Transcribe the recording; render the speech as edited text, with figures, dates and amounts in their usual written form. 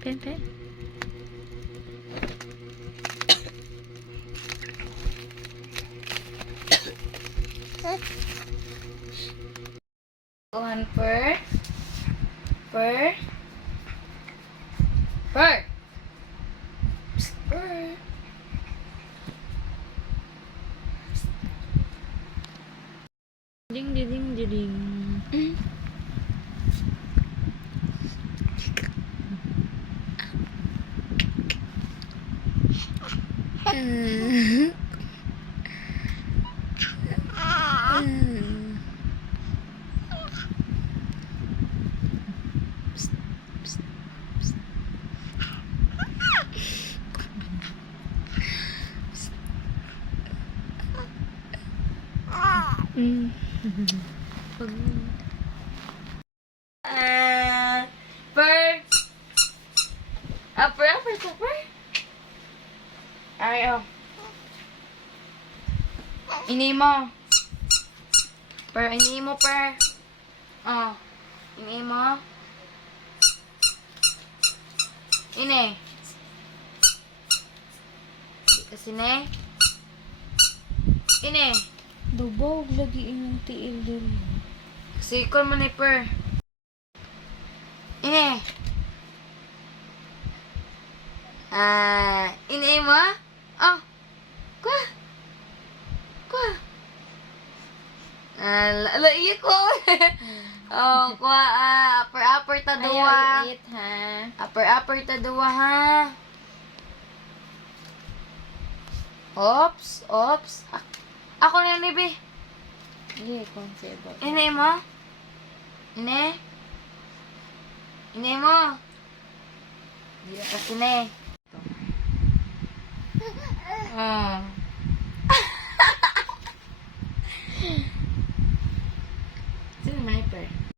pen. Kuhan per. Psst, per. Ding. Per. Per. Ay, oh. Ini mo. Per. Oh. Ini mo. Ini. Kasi ne. Ini. Dubog lagi inyong tiil din. Sikon mo ni per. Ini. Ini mo? Oh. Kwa. Iya ko. Oh, kwa. Upper ta duwa. Ayaw eat, ha? Upper ta duwa, ha? Ops. Ako na yun, Ibi. Hindi, konsebo. Ini mo? Ini mo? Hindi kasi na eh.